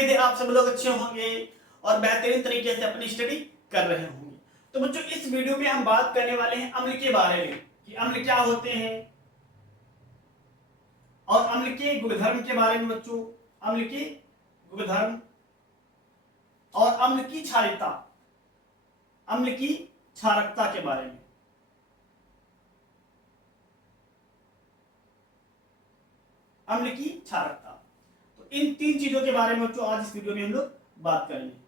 उम्मीद है आप सब लोग अच्छे होंगे और बेहतरीन तरीके से अपनी स्टडी कर रहे होंगे। तो बच्चों इस वीडियो में हम बात करने वाले हैं अम्ल के बारे में कि अम्ल क्या होते हैं और अम्ल के गुणधर्म के बारे में। बच्चों अम्ल के गुणधर्म और अम्ल की क्षारीयता, अम्ल की क्षारकता के बारे में। अम्ल की क्षारकता, तो इन तीन चीजों के बारे में बच्चों आज इस वीडियो में हम लोग बात करेंगे।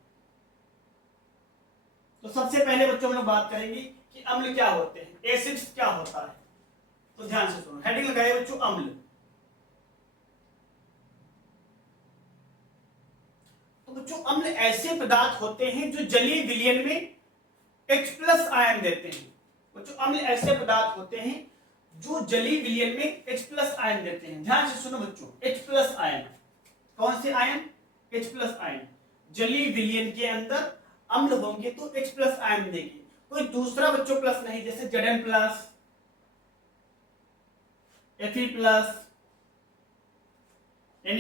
तो सबसे पहले बच्चों हम लोग बात करेंगे कि अम्ल क्या होते हैं, एसिड्स क्या होता है। तो ध्यान से सुनो, हेडिंग लगाए बच्चों अम्ल। तो बच्चों अम्ल ऐसे पदार्थ होते हैं जो जलीय विलयन में H+ आयन देते हैं। बच्चों अम्ल ऐसे पदार्थ होते हैं जो जलीय विलयन में H+ आयन देते हैं। ध्यान से सुनो बच्चों, H+ आयन, कौन से आयन? H+ ion. जलीय विलयन के अंदर अम्ल होंगे तो H+ आयन देंगे, कोई दूसरा बच्चों प्लस नहीं, जैसे Zn+, Fe+, Na+,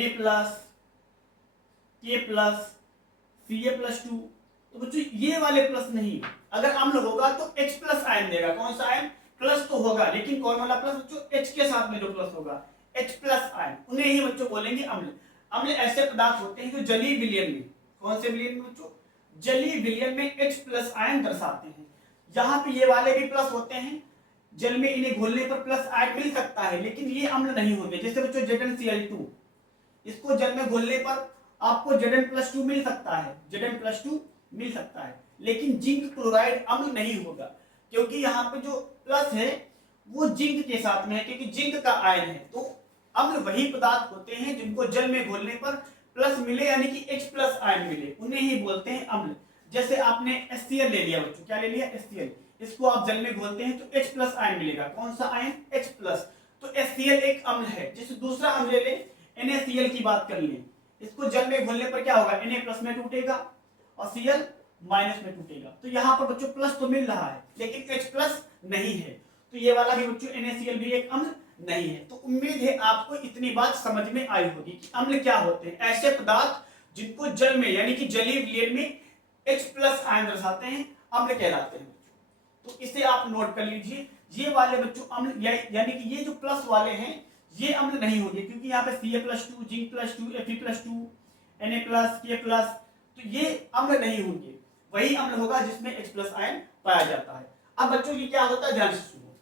K+, Ca+2। तो बच्चों ये वाले प्लस नहीं, अगर अम्ल होगा तो H+ आयन देगा। कौन सा आयन? प्लस तो होगा, लेकिन कौन वाला प्लस बच्चों? H के साथ में जो प्लस होगा, H+ आयन, उन्हें ही बच्चों बोलेंगे अम्ल। अम्ल ऐसे पदार्थ होते हैं जो जलीय विलयन में, कौन से विलयन में बच्चों? जलीय विलयन में H+ आयन दर्शाते हैं। यहाँ पे ये वाले भी प्लस होते हैं, जल में इन्हें घोलने पर प्लस आयन मिल सकता है, लेकिन ये अम्ल नहीं होंगे। जैसे बच्चों ZnCl2, इसको जल में घोलने पर आपको Zn+2 मिल सकता है, Zn+2 मिल सकता है, लेकिन जिंक क्लोराइड अम्ल नहीं होगा, क्योंकि यहाँ पे जो प्लस है वो जिंक के साथ में है, क्योंकि जिंक का आयन है। तो अम्ल वही पदार्थ होते हैं जिनको जल में घोलने पर प्लस मिले, यानी कि H+ आयन मिले, उन्हें ही बोलते हैं अम्ल। जैसे आपने HCl ले लिया बच्चों, क्या ले लिया? HCl, इसको आप जल में घोलते हैं तो H+ आयन मिलेगा। कौन सा आयन? H+। तो HCl एक अम्ल है। जैसे दूसरा अम्ल ले ले, NaCl की बात कर लें, इसको जल में घोलने पर क्या होगा? Na+ में टूटेगा और Cl- में टूटेगा। तो यहाँ पर बच्चों प्लस तो मिल रहा है, लेकिन H+ नहीं है, तो ये वाला भी बच्चों NaCl भी एक अम्ल नहीं है। तो उम्मीद है आपको इतनी बात समझ में आई होगी कि अम्ल क्या होते हैं। ऐसे पदार्थ जिनको जल में, यानी कि जलीय विलयन में H+ आयन दर्शाते हैं, अम्ल कहलाते हैं। तो इसे आप नोट कर लीजिए, ये वाले बच्चों अम्ल, यानी कि ये जो प्लस वाले हैं ये अम्ल नहीं होंगे, क्योंकि यहाँ पे Ca+2, Zn+2, Fe+2, Na+, K+, तो ये अम्ल नहीं होंगे। वही अम्ल होगा जिसमें H+ आयन पाया जाता है। अब बच्चों ये क्या होता है, ध्यान से सुनो,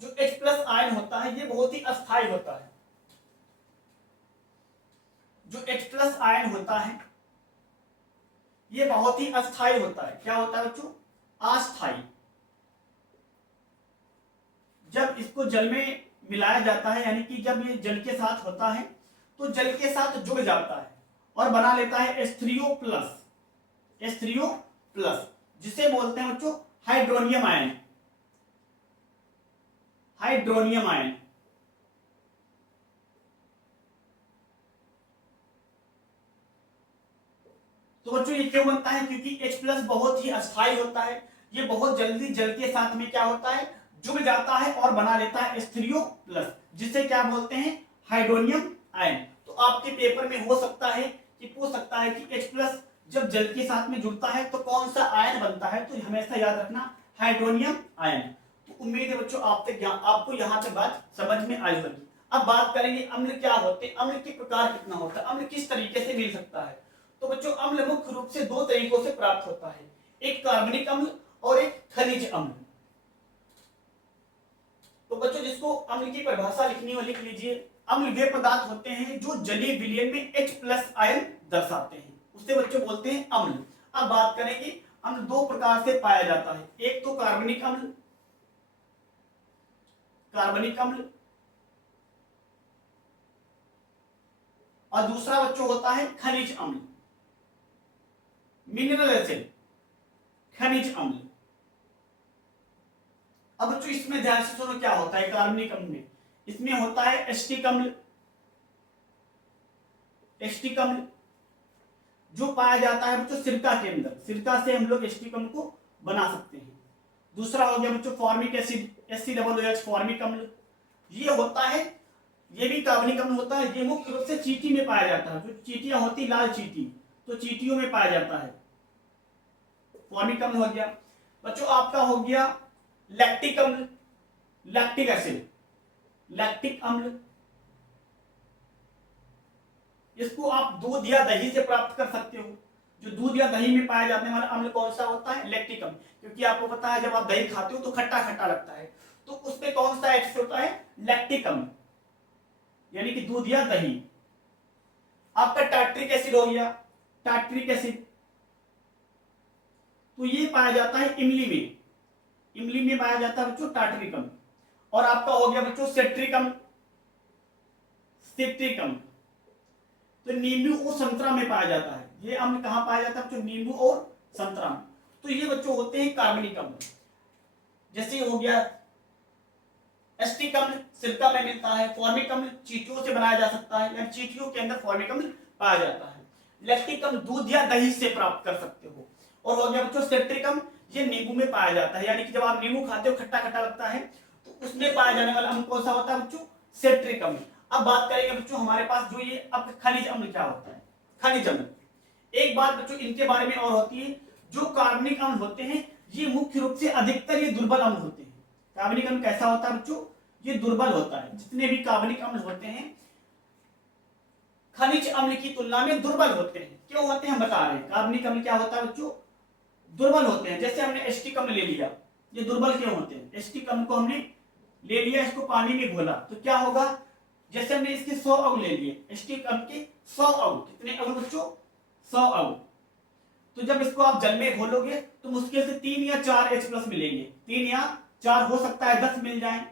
जो H+ आयन होता है ये बहुत ही अस्थायी होता है। जो H+ आयन होता है ये बहुत ही अस्थायी होता है। क्या होता है बच्चों? अस्थायी। जब इसको जल में मिलाया जाता है, यानी कि जब ये जल के साथ होता है तो जल के साथ जुड़ जाता है और बना लेता है H3O+, H3O+, जिसे बोलते हैं बच्चों हाइड्रोनियम आयन, हाइड्रोनियम आयन। तो बच्चों ये क्यों बनता है? क्योंकि H+ बहुत ही अस्थायी होता है, ये बहुत जल्दी जल के साथ में क्या होता है? जुड़ जाता है और बना लेता है H3O+, जिसे क्या बोलते हैं? Hydronium ion. तो आपके पेपर में हो सकता है कि पूछ सकता है कि H+ जब जल के साथ में जुड़ता है तो कौन सा आयन बनता है? तो हमेशा याद रखना हाइड्रोनियम आयन। तो उम्मीद है बच्चों आपको यहाँ पे बात समझ में आई होगी। अब बात करेंगे अम्ल क्या होते हैं, अम्ल के प्रकार कितना होता है, अम्ल किस तरीके से मिल सकता है। तो बच्चों अम्ल मुख्य रूप से दो तरीकों से प्राप्त होता है, एक कार्बनिक अम्ल और एक खनिज अम्ल। तो बच्चों जिसको अम्ल की परिभाषा लिखनी हो लिख लीजिए। अम्ल वे पदार्थ होते हैं जो जलीय विलयन में H+ आयन दर्शाते हैं, उसे बच्चों बोलते हैं अम्ल। अब बात करेंगे अम्ल दो प्रकार से पाया जाता है, एक तो कार्बनिक अम्ल, कार्बनिक अम्ल, और दूसरा बच्चों होता है खनिज अम्ल, मिनरल एसिड, खनिज अम्ल। अब बच्चों इसमें ध्यान से सुनो क्या होता है कार्बनिक अम्ल में। इसमें होता है एसिटिक अम्ल, एसिटिक अम्ल जो पाया जाता है बच्चों सिरका के अंदर, सिरका से हम लोग एसिटिक अम्ल को बना सकते हैं। दूसरा हो गया बच्चों फॉर्मिक एसिड, HCOOH, फॉर्मिक अम्ल, ये होता है, ये भी कार्बनिक अम्ल होता है। ये मुख्य रूप से चींटी में पाया जाता है, जो चींटियां होती लाल चींटी, तो चींटियों में पाया जाता है। फॉर्मिक अम्ल हो गया बच्चों, आपका हो गया लैक्टिक अम्ल, लैक्टिक एसिड, लैक्टिक अम्ल। इसको आप दूध या दही से प्राप्त कर सकते हो। जो दूध या दही में पाया जाने वाला अम्ल कौन सा होता है? लैक्टिक अम्ल। क्योंकि आपको पता है जब आप दही खाते हो तो खट्टा खट्टा लगता है, तो उसमें कौन सा एसिड होता है? लैक्टिक अम्ल, यानी कि दूध या दही। आपका टार्ट्रिक एसिड हो गया, टार्ट्रिक एसिड, तो ये पाया जाता है इमली में, इमली में पाया जाता है बच्चों टार्ट्रिक अम्ल। और आपका हो गया बच्चों सिट्रिक अम्ल, सिट्रिक अम्ल, तो नींबू और संतरा में पाया जाता है। ये अम्ल कहां पाया जाता है बच्चों? नींबू और संतरा में। तो ये बच्चों होते हैं कार्बनिक अम्ल। जैसे हो गया एस्टिक अम्ल सिरका में मिलता है, फॉर्मिक अम्ल चींटियों से बनाया जा सकता है, या चींटियों के अंदर फॉर्मिक अम्ल पाया जाता है। लैक्टिक अम्ल दूध या दही से प्राप्त कर सकते हो। और हो गया बच्चों सिट्रिक अम्ल, ये नींबू में पाया जाता है, यानी कि जब आप नींबू खाते हो खट्टा खट्टा लगता है, तो उसमें पाया जाने वाला अम्ल कौन सा होता है बच्चों? सिट्रिक अम्ल। अब बात करेंगे बच्चों हमारे पास जो ये अब खनिज अम्ल क्या होता है? खनिज अम्ल, एक बात बच्चों इनके बारे में और होती है, जो कार्बनिक अम्ल होते हैं ये मुख्य रूप से अधिकतर ये दुर्बल अम्ल होते हैं। कार्बनिक अम्ल कैसा होता है बच्चों? ये दुर्बल होता है। जितने भी कार्बनिक अम्ल होते हैं खनिज अम्ल की तुलना में दुर्बल होते हैं। क्यों होते हैं हम बता रहे हैं। कार्बनिक अम्ल क्या होता है बच्चों? दुर्बल होते हैं। जैसे हमने एस्टिक अम्ल ले लिया, ये दुर्बल क्यों होते हैं? एस्टिक अम्ल को हमने ले लिया, इसको पानी में घोला तो क्या होगा? जैसे हमने इसके 100 अणु ले लिए, एस्टिक अम्ल के 100 अणु, कितने अणु बच्चों? 100 अणु। तो जब इसको आप जल में घोलोगे तो मुश्किल से 3 या 4 H+ मिलेंगे। 3 या 4 हो सकता है 10 मिल जाए।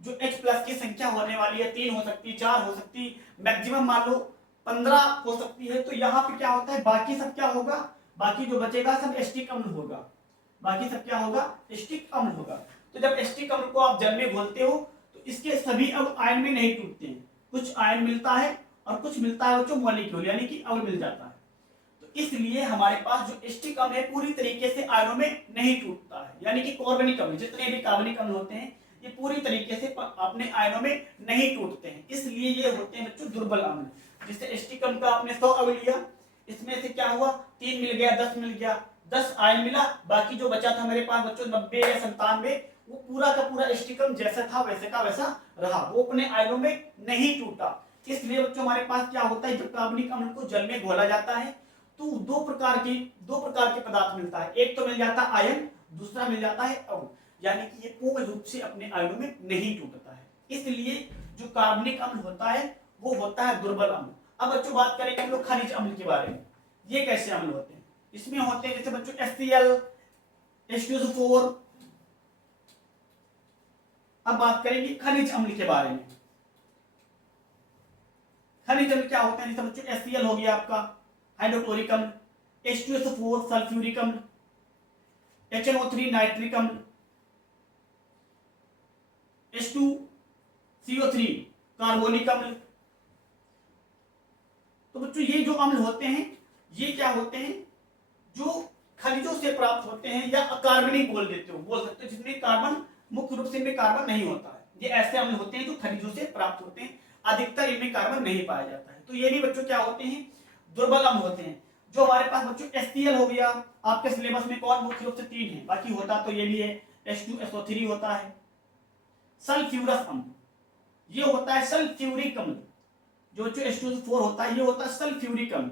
जो H+ की संख्या होने वाली है 3 हो सकती, 4 हो सकती, मैक्सिमम मान लो 15 हो सकती है। तो यहाँ पे क्या होता है? बाकी सब क्या होगा? बाकी जो बचेगा सब एस्टिक अम्ल होगा। बाकी सब क्या होगा? एस्टिक अम्ल होगा। तो जब एस्टिक अम्ल को आप जल में घोलते हो तो इसके सभी अणु आयन में नहीं टूटते हैं। कुछ आयन मिलता है और कुछ मिलता है बच्चों मॉलिक्यूल, यानी कि अणु मिल जाता है। तो इसलिए हमारे पास जो एस्टिक अम्ल है पूरी तरीके से आयनों में नहीं टूटता है, यानी कि कार्बनिक अम्ल, जितने भी कार्बनिक अम्ल होते हैं ये पूरी तरीके से अपने आयनों में नहीं टूटते हैं। इसलिए ये होते हैं बच्चों दुर्बल अम्ल। जैसे एस्टिक अम्ल का आपने 100 अणु लिया, इसमें से क्या हुआ? 3 मिल गया, 10 मिल गया, 10 आयन मिला, बाकी जो बचा था मेरे पास बच्चों 90 या 97, वो पूरा का पूरा एस्टिक अम्ल जैसा था वैसे का वैसा रहा, वो अपने आयनों में नहीं टूटा। इसलिए बच्चों हमारे पास क्या होता है? जब कार्बनिक अम्ल को जल में घोला जाता है तो दो प्रकार के पदार्थ मिलता है। एक तो मिल जाता है आयन, दूसरा मिल जाता है अणु, यानी कि ये पूर्ण रूप से अपने आयनों में नहीं टूटता है। इसलिए जो कार्बनिक अम्ल होता है वो होता है दुर्बल अम्ल। अब बच्चों बात करेंगे हम लोग खनिज अम्ल के बारे में। ये कैसे अम्ल होते हैं? इसमें होते हैं जैसे बच्चों HCl, H2SO4। अब बात करेंगे खनिज अम्ल के बारे में। खनिज अम्ल क्या होते हैं? जैसे बच्चों HCl हो गया आपका हाइड्रोक्लोरिक अम्ल, H2SO4 सल्फ्यूरिक अम्ल, HNO3 नाइट्रिक अम्ल, H2CO3 कार्बोनिक अम्ल। तो बच्चों ये जो अम्ल होते हैं ये क्या होते हैं? जो खनिजों से प्राप्त होते हैं, या अकार्बनिक बोल सकते हो, जिसमें कार्बन मुख्य रूप से इनमें कार्बन नहीं होता है। ये ऐसे अम्ल होते हैं जो खनिजों से प्राप्त होते हैं, अधिकतर इनमें कार्बन नहीं पाया जाता है। तो ये भी बच्चों क्या होते हैं? दुर्बल अम्ल होते हैं। जो हमारे पास बच्चों HCl हो गया, आपके सिलेबस में कौन मुख्य रूप से 3 है, बाकी होता तो ये भी है, H2SO3 होता है। सल्फ्यूरस अम्ल, ये होता है सल्फ्यूरिक अम्ल। जो बच्चों H2SO4 होता है ये होता है सल्फ्यूरिक अम्ल,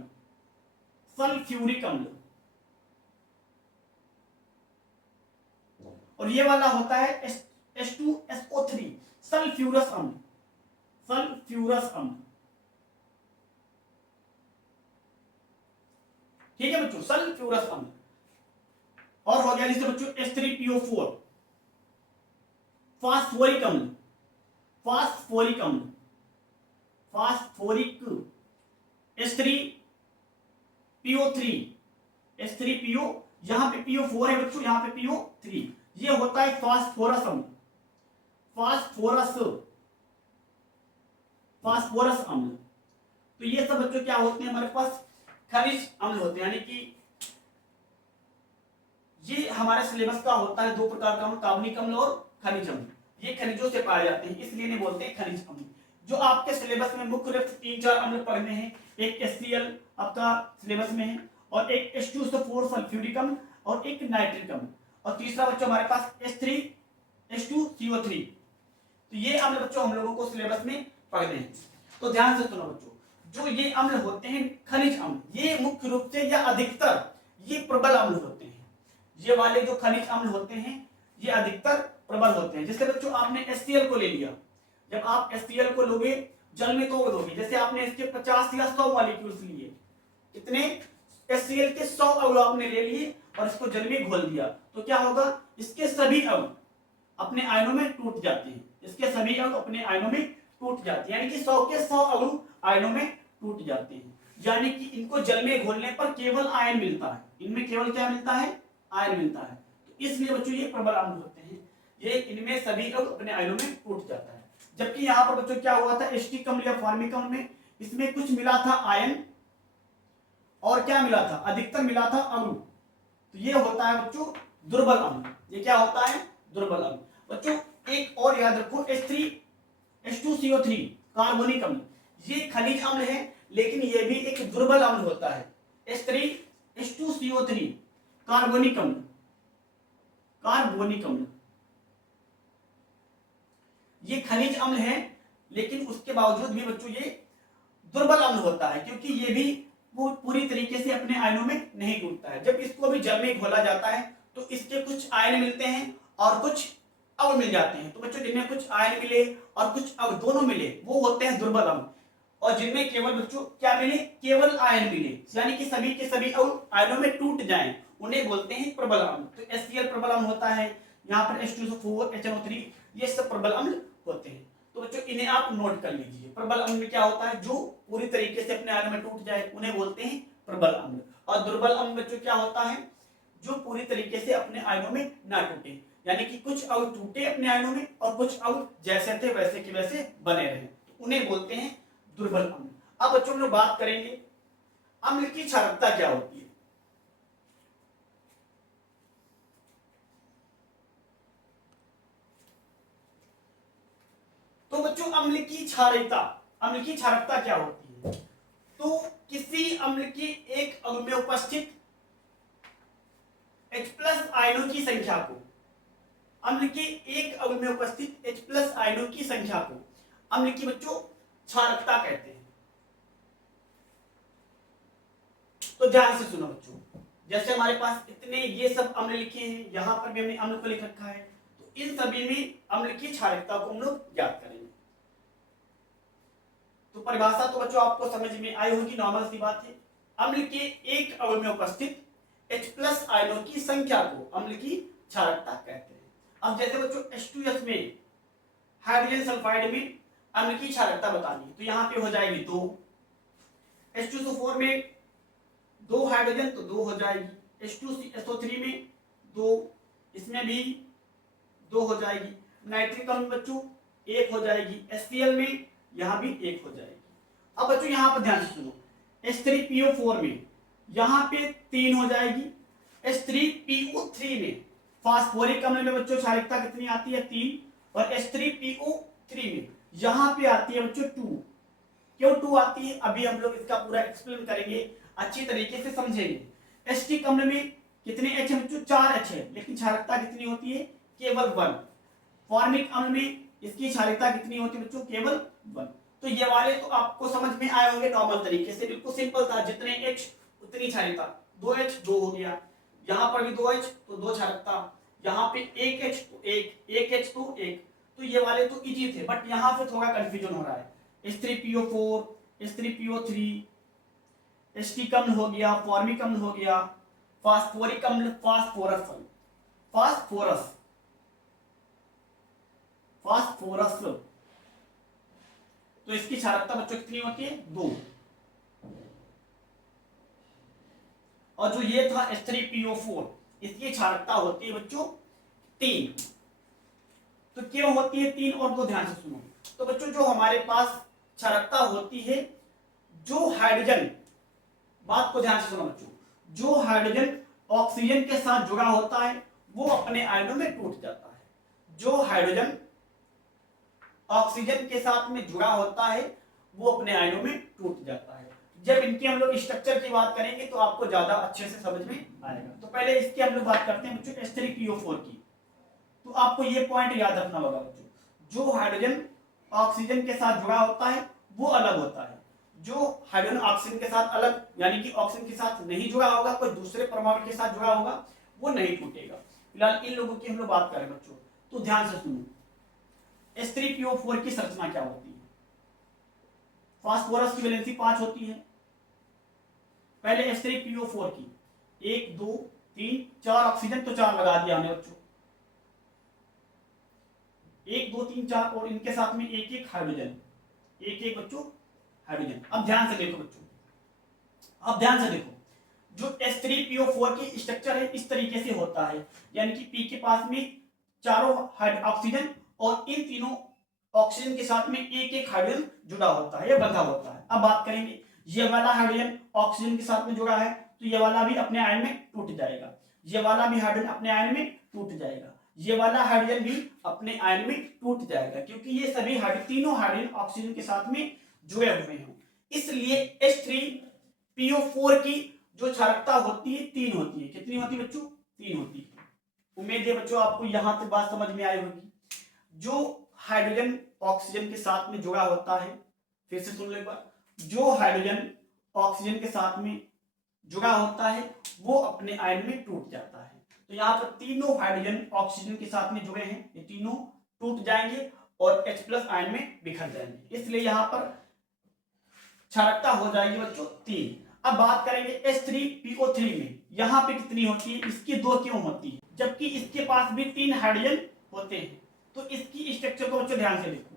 सल्फ्यूरिक अम्ल। और ये वाला होता है H2SO3 सल्फ्यूरस अम्ल, सल्फ्यूरस अम्ल। ठीक है बच्चों, सल्फ्यूरस अम्ल। और हो गया जैसे बच्चों H3PO4 फास्फोरिक अम्ल, फास्फोरिक अम्ल, फास्फोरिक, H3PO3, H3PO, यहां पे PO4 है बच्चों, यहां पे PO3, ये होता है फास्फोरस अम्ल, फास्फोरस, फास्फोरस अम्ल। तो ये सब बच्चों क्या होते हैं? हमारे पास खनिज अम्ल होते हैं, यानी कि ये हमारे सिलेबस का होता है 2 प्रकार का, कार्बनिक अम्ल और खनिज अम्ल। ये खनिजों से पाए जाते हैं, इसलिए इन्हें बोलते हैं खनिज अम्ल। जो आपके सिलेबस में मुख्य रूप से 3-4 अम्ल पढ़ने हैं। एक HCl आपका सिलेबस में है, और एक H2SO4 सल्फ्यूरिक अम्ल, और एक नाइट्रिक अम्ल, और तीसरा बच्चों हमारे पास H3H2CO3। तो ये अम्ल बच्चों हम लोगों को सिलेबस में पढ़ने हैं। तो ध्यान से सुनो बच्चों, जो ये अम्ल होते हैं खनिज अम्ल, ये मुख्य रूप से या अधिकतर ये प्रबल अम्ल होते हैं। ये वाले जो खनिज अम्ल होते हैं ये अधिकतर प्रबल होते हैं। जैसे बच्चों आपने HCl को ले लिया, जब आप HCl को लोगे जल में तोड़ दोगे, जैसे आपने इसके 50 या 100 मॉलिक्यूल्स लिए, कितने HCl के 100 अणु आपने ले लिए और इसको जल में घोल दिया, तो क्या होगा, इसके सभी अणु अपने आयनों में टूट जाते हैं। इसके सभी अणु अपने आयनों में टूट जाते हैं, यानी कि 100 के 100 अणु आयनों में टूट जाते हैं। यानी कि इनको जल में घोलने पर केवल आयन मिलता है, इनमें केवल क्या मिलता है, आयन मिलता है। तो इसलिए बच्चों ये प्रबल अम्ल होते हैं, ये इनमें सभी अणु अपने आयनों में टूट जाता है। जबकि यहाँ पर बच्चों क्या हुआ था, एस्टिक अम्ल या फॉर्मिक अम्ल में इसमें कुछ मिला था आयन, और क्या मिला था, अधिकतर मिला था अणु। तो ये होता है बच्चों दुर्बल अम्ल। ये क्या होता है, दुर्बल अम्ल। बच्चों एक और याद रखो, H2CO3 कार्बोनिक अम्ल, ये खनिज अम्ल है लेकिन ये भी एक दुर्बल अम्ल होता है। H2CO3 कार्बोनिक अम्ल, कार्बोनिक अम्ल ये खनिज अम्ल है, लेकिन उसके बावजूद भी बच्चों ये दुर्बल अम्ल होता है, क्योंकि ये भी पूरी तरीके से अपने आयनों में नहीं टूटता है। जब इसको भी जल में घोला जाता है तो इसके कुछ आयन मिलते हैं और कुछ अणु मिल जाते हैं। तो बच्चों जिनमें कुछ आयन मिले और कुछ अणु दोनों मिले वो होते हैं दुर्बल अम्ल, और जिनमें केवल बच्चों क्या मिले, केवल आयन मिले, यानी कि सभी के सभी अणु आयनों में टूट जाएं, उन्हें बोलते हैं प्रबल अम्ल। तो HCl प्रबल अम्ल होता है, यहाँ पर H2SO4 HNO3 ये सब प्रबल अम्ल होते हैं। तो बच्चों इन्हें आप नोट कर लीजिए। प्रबल अम्ल में क्या होता है, जो पूरी तरीके से अपने आयनों में टूट जाए उन्हें बोलते हैं प्रबल अम्ल। और दुर्बल अम्ल बच्चों क्या होता है, जो पूरी तरीके से अपने आयनों में ना टूटे, यानी कि कुछ अणु टूटे अपने आयनों में और कुछ अणु जैसे थे वैसे के वैसे बने रहे, तो उन्हें बोलते हैं दुर्बल अम्ल। अब बच्चों हम लोग बात करेंगे अम्ल की क्षारकता क्या होती है। तो बच्चों अम्ल की क्षारकता, अम्ल की क्षारकता क्या होती है, तो किसी अम्ल के एक अणु में उपस्थित H+ आयनों की संख्या को, अम्ल के एक अणु में उपस्थित H+ आयनों की संख्या को अम्ल की बच्चों क्षारकता कहते हैं। तो ध्यान से सुनो बच्चों, जैसे हमारे पास इतने ये सब अम्ल लिखे हैं, यहां पर भी हमने अम्ल को लिख रखा है, तो इन सभी में अम्ल की क्षारकता को हम लोग याद करेंगे। तो परिभाषा तो बच्चों आपको समझ में आई होगी, नॉर्मल सी बात है। अम्ल के एक अणु में उपस्थित H+ आयनों की संख्या को अम्ल की क्षारकता कहते हैं। अब जैसे बच्चों H2S में हाइड्रोजन सल्फाइड में अम्ल की क्षारकता बतानी है, तो यहाँ पे हो जाएगी 2, H2SO4 में 2 हाइड्रोजन तो 2 हो जाएगी, H2SO3 में 2, इसमें भी 2 हो जाएगी, नाइट्रिक अम्ल बच्चों 1 हो जाएगी, HCl में यहाँ भी 1 हो जाएगी। अब बच्चों यहाँ पर ध्यान से सुनो, H3PO4 में यहाँ पे 3 हो जाएगी, H3PO3 में फास्फोरिक अम्ल में बच्चों क्षारकता कितनी आती है 3, और H3PO3 में यहाँ पे आती है बच्चों 2। क्यों 2 आती है, अभी हम लोग इसका पूरा एक्सप्लेन करेंगे, अच्छी तरीके से समझेंगे। एस्टिक अम्ल में कितने H है बच्चों, 4 H है, लेकिन क्षारकता कितनी होती है, केवल 1। फॉर्मिक अम्ल में इसकी क्षारकता कितनी होती है बच्चों, केवल 1। तो ये वाले तो आपको समझ में आए होंगे नॉर्मल तरीके से, बिल्कुल सिंपल था, जितने H उतनी क्षारकता, 2H 2 हो गया, यहाँ पर भी 2H तो 2 क्षारकता, यहाँ पे 1H तो 1H तो 1, तो ये वाले तो इजी थे, बट यहाँ पे थोड़ा कंफ्यूजन हो रहा है। H3PO4, H3PO3, एस्टिक अम्ल हो गया, फॉर्मिक अम्ल हो गया, फास्फोरिक अम्ल, फास्फोरस, फास्फोरस, फास्फोरस, तो इसकी क्षारकता बच्चों कितनी होती है, 2। और जो ये था H3PO4, इसकी क्षारकता होती है बच्चों 3। तो क्यों होती है 3, और दो ध्यान से सुनो। तो बच्चों जो हमारे पास क्षारकता होती है, जो हाइड्रोजन, बात को ध्यान से सुनो बच्चों, जो हाइड्रोजन ऑक्सीजन के साथ जुड़ा होता है वो अपने आयनों में टूट जाता है। जो हाइड्रोजन ऑक्सीजन के साथ में जुड़ा होता है वो अपने आयनों में टूट जाता है। जब इनकी हम लोग स्ट्रक्चर की बात करेंगे तो आपको ज्यादा अच्छे से समझ में आएगा। तो पहले इसकी हम लोग बात करते हैं बच्चों H3PO4 की। तो आपको ये पॉइंट याद रखना होगा बच्चों, जो हाइड्रोजन ऑक्सीजन के साथ जुड़ा होता है वो अलग होता है, जो हाइड्रोजन ऑक्सीजन के साथ अलग यानी कि ऑक्सीजन के साथ नहीं जुड़ा होगा, कोई दूसरे परमाणु के साथ जुड़ा होगा, वो नहीं टूटेगा। फिलहाल इन लोगों की हम लोग बात करें बच्चों, तो ध्यान से सुनो H3PO4 की संरचना क्या होती है। फास्फोरस की वैलेंसी 5 होती है। पहले H3PO4 की 1 2 3 4 ऑक्सीजन, तो 4 लगा दिया हमने बच्चों, 1 2 3 4, और इनके साथ में एक एक हाइड्रोजन, एक एक बच्चों हाइड्रोजन। अब ध्यान से देखो बच्चों, अब ध्यान से देखो, जो H3PO4 की स्ट्रक्चर है इस तरीके से होता है, यानी कि P के पास में चारों ऑक्सीजन और इन तीनों ऑक्सीजन के साथ में एक एक हाइड्रोजन जुड़ा होता है या बंधा होता है। अब बात करेंगे, ये वाला हाइड्रोजन ऑक्सीजन के साथ में जुड़ा है तो ये वाला भी अपने आयन में टूट जाएगा, ये वाला भी हाइड्रोजन अपने आयन में टूट जाएगा, ये वाला हाइड्रोजन भी अपने आयन में टूट जाएगा, क्योंकि ये सभी तीनों हाइड्रोजन ऑक्सीजन के साथ में जुड़े हुए हैं। इसलिए H3PO4 की जो क्षारकता होती है 3 होती है। कितनी होती है बच्चों? 3 होती है। उम्मीद है बच्चों आपको यहां तक बात समझ में आई होगी। जो हाइड्रोजन ऑक्सीजन के साथ में जुड़ा होता है, फिर से सुन लो एक बार, जो हाइड्रोजन ऑक्सीजन के साथ में जुड़ा होता है वो अपने आयन में टूट जाता है। तो यहाँ पर तीनों हाइड्रोजन ऑक्सीजन के साथ में जुड़े हैं, ये तीनों टूट जाएंगे और H+ आयन में बिखर जाएंगे, इसलिए यहाँ पर क्षारकता हो जाएगी बच्चों 3। अब बात करेंगे H3PO3 में, यहाँ पे कितनी होती है, इसकी 2 क्यों होती है जबकि इसके पास भी 3 हाइड्रोजन होते हैं। तो इसकी स्ट्रक्चर को बच्चों ध्यान से देखो,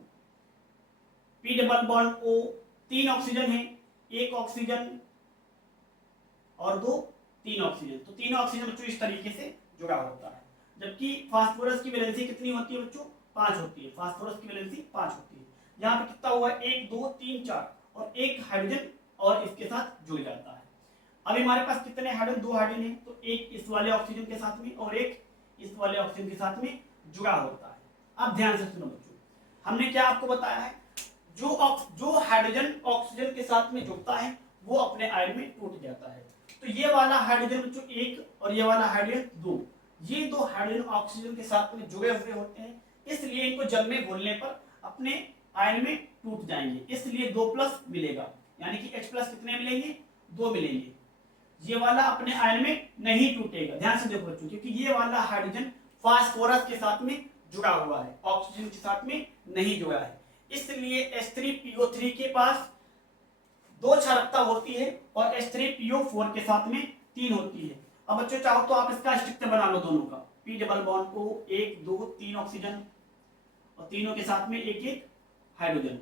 P double bond O, 3 oxygen है, 1 ऑक्सीजन और 2 3 ऑक्सीजन, तो 3 ऑक्सीजन बच्चों इस तरीके से जुड़ा होता है। जबकि फास्फोरस की वैलेंसी कितनी होती है बच्चों? 5 होती है, फास्फोरस की वैलेंसी 5 होती है। यहाँ पे कितना हुआ, 1 2 3 4 और एक हाइड्रोजन और इसके साथ जुड़ जाता है। अभी हमारे पास कितने हाइड्रोजन? 2 हाइड्रोजन है, तो एक इस वाले ऑक्सीजन के साथ में और एक इस वाले ऑक्सीजन के साथ में जुड़ा होता है। अब ध्यान से सुनो बच्चों, हमने क्या आपको बताया है, जो हाइड्रोजन ऑक्सीजन के साथ में जुड़ता है वो अपने आयन में टूट जाता है। तो ये वाला हाइड्रोजन बच्चों 1 और ये वाला हाइड्रोजन 2, ये 2 हाइड्रोजन ऑक्सीजन के साथ में जुड़े हुए होते हैं, इसलिए इनको जल में घोलने पर अपने आयन में टूट जाएंगे, इसलिए 2+ मिलेगा, यानी कि H+ कितने मिलेंगे? 2 मिलेंगे। ये वाला अपने आयन में नहीं टूटेगा, ध्यान से देखो बच्चों, क्योंकि ये वाला हाइड्रोजन फास्फोरस के साथ में जुड़ा हुआ है, ऑक्सीजन के साथ में नहीं जुड़ा है, इसलिए H3PO3 के पास 2 क्षारकता होती है और H3PO4 के साथ में 3 होती है। अब बच्चों चाहो तो आप इसका स्ट्रक्चर बना लो दोनों का, P double bond O, 1 2 3 oxygen और तीनों के साथ में एक एक हाइड्रोजन,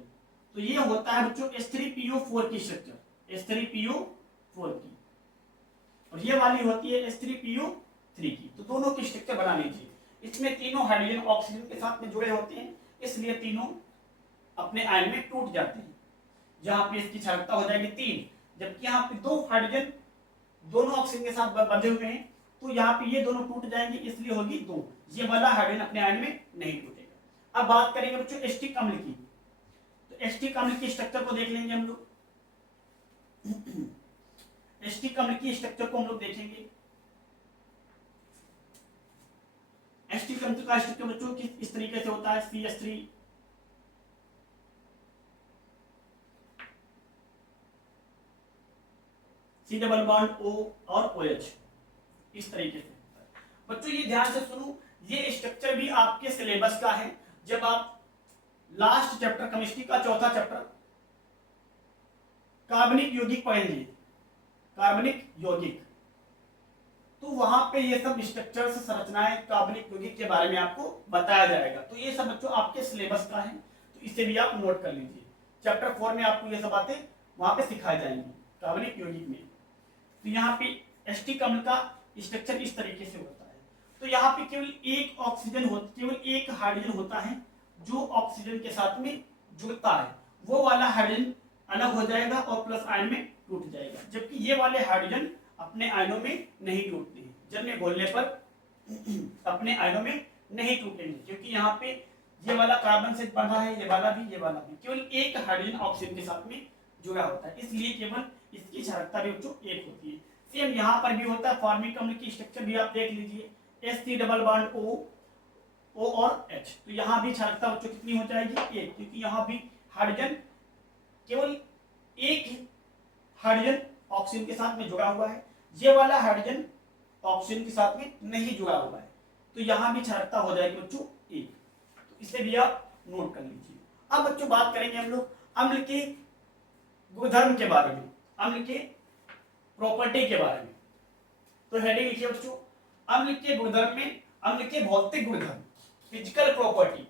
तो ये होता है बच्चों H3PO4 की स्ट्रक्चर, H3PO4 की, और ये वाली होती है H3PO3 की। तो दोनों की स्ट्रक्चर बना लीजिए, इसमें तीनों हाइड्रोजन ऑक्सीजन के साथ में जुड़े होते हैं, इसलिए तीनों अपने आयन में टूट जाते हैं। जहां पे इसकी क्षारकता हो जाएगी 3, जबकि यहाँ पे 2 हाइड्रोजन दोनों ऑक्सीजन के साथ बंधे हुए हैं, तो यहाँ पे ये दोनों टूट जाएंगे, इसलिए होगी 2, ये वाला हाइड्रोजन अपने आयन में नहीं टूटेगा। अब बात करेंगे बच्चों एसिटिक अम्ल की, तो एसिटिक अम्ल की स्ट्रक्चर को देख लेंगे हम लोग। एसिटिक अम्ल की स्ट्रक्चर को हम लोग देखेंगे। एसिटिक अम्ल का स्ट्रक्चर बच्चों किस तरीके से होता है, CH3 C double bond O और OH, इस तरीके से बच्चों ये ध्यान से सुनो, ये स्ट्रक्चर भी आपके सिलेबस का है। जब आप लास्ट चैप्टर केमिस्ट्री का चौथा चैप्टर कार्बनिक यौगिक पढ़ेंगे, कार्बनिक यौगिक, तो वहां पे ये सब स्ट्रक्चर्स, संरचनाएं कार्बनिक यौगिक के बारे में आपको बताया जाएगा। तो ये सब बच्चों आपके सिलेबस का है, तो इसे भी आप नोट कर लीजिए। चैप्टर 4 में आपको ये सब बातें वहां पे सिखाई जाएंगी कार्बनिक यौगिक में। तो यहाँ पे एसिटिक अम्ल का स्ट्रक्चर इस तरीके से होता है। तो यहाँ पे केवल एक ऑक्सीजन केवल एक हाइड्रोजन होता है जो ऑक्सीजन के साथ में जुड़ता है, वो वाला हाइड्रोजन अलग हो जाएगा और प्लस आयन में टूट जाएगा, जबकि ये वाले हाइड्रोजन अपने आयनों में नहीं टूटते हैं, जल में घोलने पर अपने आयनों में नहीं टूटेंगे, क्योंकि यहाँ पे ये वाला कार्बन से बंधा है, ये वाला भी, ये वाला भी, केवल एक हाइड्रोजन ऑक्सीजन के साथ में जुड़ा होता है, इसलिए केवल इसकी क्षारकता भी बच्चों एक होती है। सेम यहाँ पर भी होता है, फॉर्मिक अम्ल की स्ट्रक्चर भी आप देख लीजिए, H3 डबल बॉन्ड O और H, तो यहाँ भी क्षारकता बच्चों कितनी हो जाएगी, एक, क्योंकि यहाँ भी हाइड्रोजन केवल एक हाइड्रोजन ऑक्सीजन के साथ में जुड़ा हुआ है, ये वाला हाइड्रोजन ऑक्सीजन के साथ में नहीं जुड़ा हुआ है, तो यहाँ भी क्षारकता हो जाएगी बच्चों एक, तो इसे भी आप नोट कर लीजिए। अब बच्चों बात करेंगे हम लोग अम्ल के गुणधर्म के बारे में, अम्ल के प्रॉपर्टी के बारे में। तो हेडिंग लिखिए बच्चों, अम्ल के गुणधर्म में अम्ल के भौतिक गुणधर्म, फिजिकल प्रॉपर्टी,